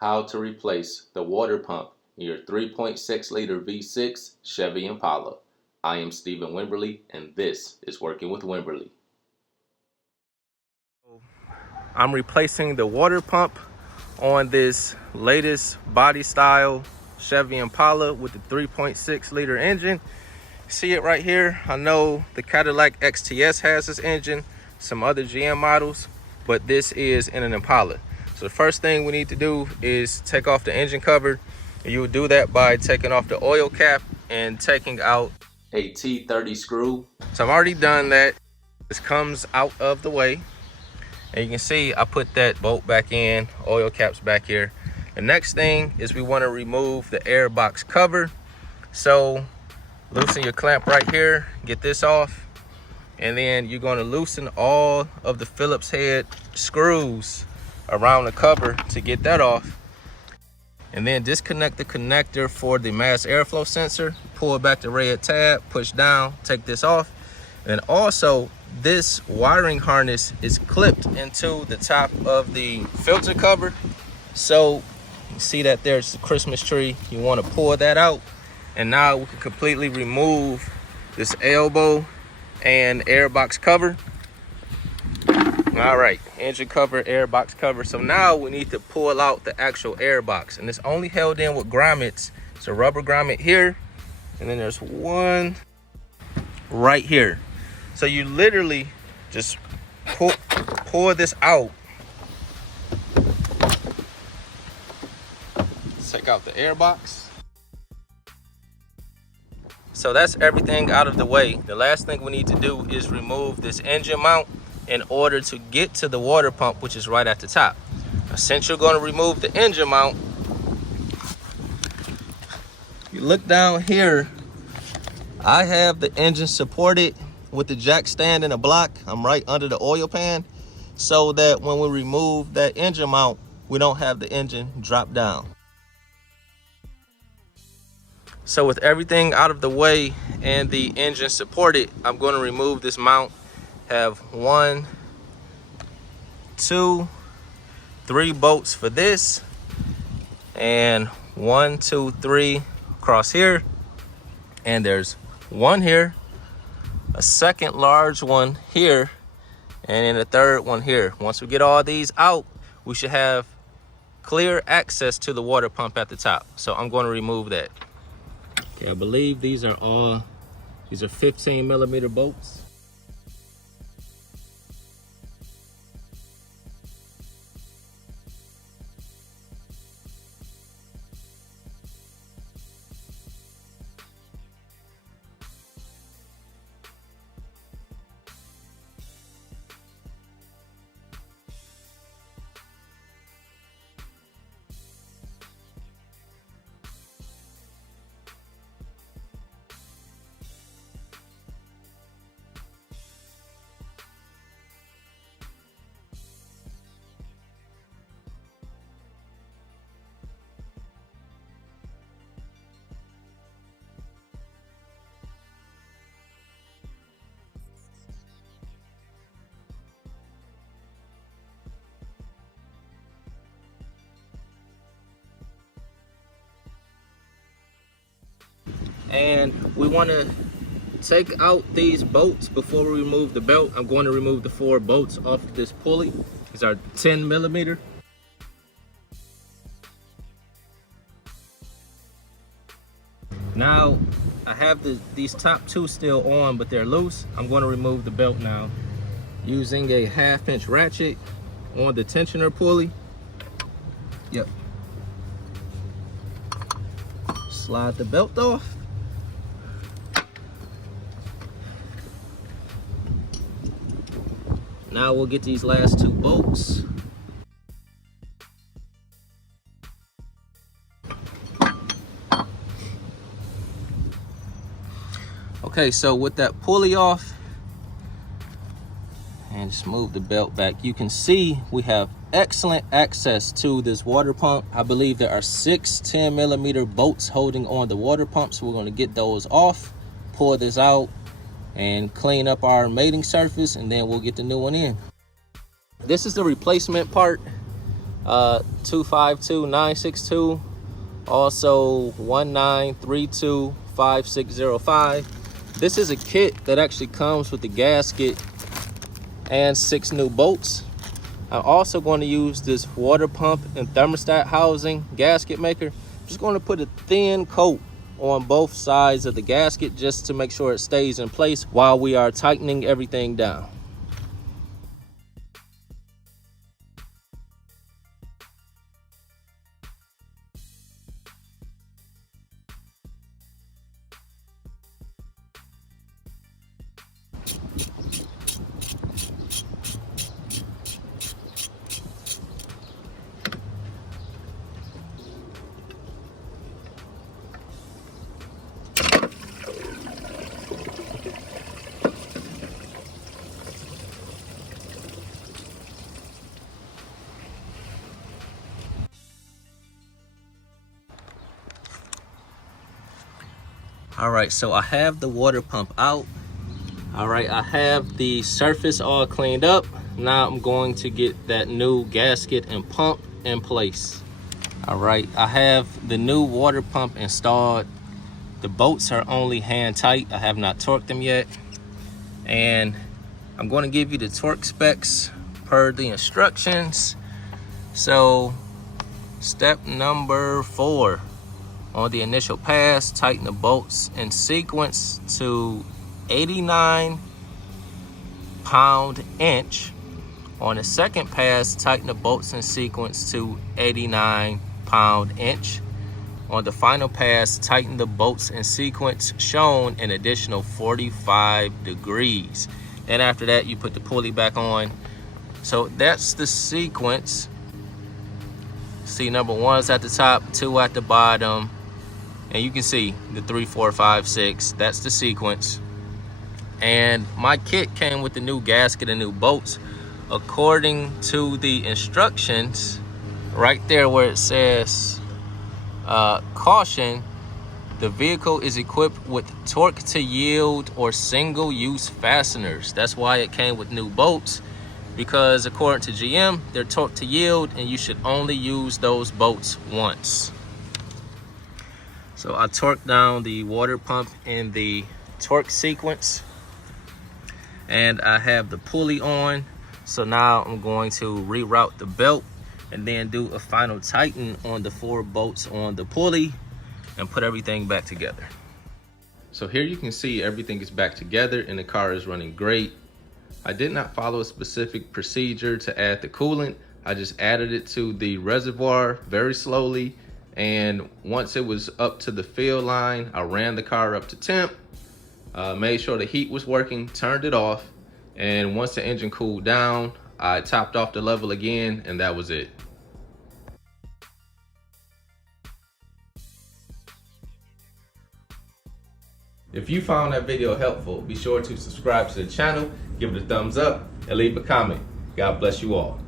How to replace the water pump in your 3.6 liter V6 Chevy Impala. I am Stephen Wimberly, and this is Working with Wimberly. I'm replacing the water pump on this latest body style Chevy Impala with the 3.6 liter engine. See it right here. I know the Cadillac XTS has this engine, some other GM models, but this is in an Impala. So the first thing we need to do is take off the engine cover. And you would do that by taking off the oil cap and taking out a T30 screw. So I've already done that. This comes out of the way. And you can see I put that bolt back in, oil caps back here. The next thing is we want to remove the air box cover. So loosen your clamp right here, get this off, and then you're going to loosen all of the Phillips head screws around the cover to get that off. And then disconnect the connector for the mass airflow sensor, pull back the red tab, push down, take this off. And also this wiring harness is clipped into the top of the filter cover. So you see that there's the Christmas tree. You want to pull that out. And now we can completely remove this elbow and air box cover. All right, engine cover, air box cover. So now we need to pull out the actual air box. And it's only held in with grommets. It's a rubber grommet here. And then there's one right here. So you literally just pull this out. Take out the air box. So that's everything out of the way. The last thing we need to do is remove this engine mount in order to get to the water pump, which is right at the top. Now, since you're going to remove the engine mount, you look down here, I have the engine supported with the jack stand in a block. I'm right under the oil pan, so that when we remove that engine mount, we don't have the engine drop down. So with everything out of the way and the engine supported, I'm going to remove this mount. Have 1, 2, 3 bolts for this, and 1, 2, 3 across here, and there's one here, a second large one here, and then a third one here. Once we get all these out, we should have clear access to the water pump at the top. So I'm going to remove that. Okay, I believe these are 15 millimeter bolts. And we want to take out these bolts before we remove the belt. I'm going to remove the 4 bolts off of this pulley. These are 10 millimeter. Now I have these top 2 still on, but they're loose. I'm going to remove the belt now using a 1/2 inch ratchet on the tensioner pulley. Yep. Slide the belt off. Now we'll get these last 2 bolts. Okay, so with that pulley off, and just move the belt back, you can see we have excellent access to this water pump. I believe there are 6 10 millimeter bolts holding on the water pump, so we're going to get those off, pull this out, and clean up our mating surface, and then we'll get the new one in. This is the replacement part. 252-962, also 1932-5605. This is a kit that actually comes with the gasket and 6 new bolts. I'm also going to use this water pump and thermostat housing gasket maker. I'm just going to put a thin coat on both sides of the gasket just to make sure it stays in place while we are tightening everything down. All right, so I have the water pump out. All right, I have the surface all cleaned up. Now I'm going to get that new gasket and pump in place. All right, I have the new water pump installed. The bolts are only hand tight. I have not torqued them yet. And I'm going to give you the torque specs per the instructions. So step number 4. On the initial pass, tighten the bolts in sequence to 89 pound-inch. On the second pass, tighten the bolts in sequence to 89 pound-inch. On the final pass, tighten the bolts in sequence shown an additional 45 degrees. And after that, you put the pulley back on. So that's the sequence. See, number 1 is at the top, 2 at the bottom. And you can see the 3, 4, 5, 6. That's the sequence. And my kit came with the new gasket and new bolts. According to the instructions, right there where it says caution, the vehicle is equipped with torque to yield or single-use fasteners. That's why it came with new bolts, because according to GM, they're torque to yield and you should only use those bolts once. So I torqued down the water pump in the torque sequence, and I have the pulley on. So now I'm going to reroute the belt and then do a final tighten on the 4 bolts on the pulley and put everything back together. So here you can see everything is back together and the car is running great. I did not follow a specific procedure to add the coolant. I just added it to the reservoir very slowly. And once it was up to the fill line, I ran the car up to temp, made sure the heat was working, turned it off. And once the engine cooled down, I topped off the level again, and that was it. If you found that video helpful, be sure to subscribe to the channel, give it a thumbs up, and leave a comment. God bless you all.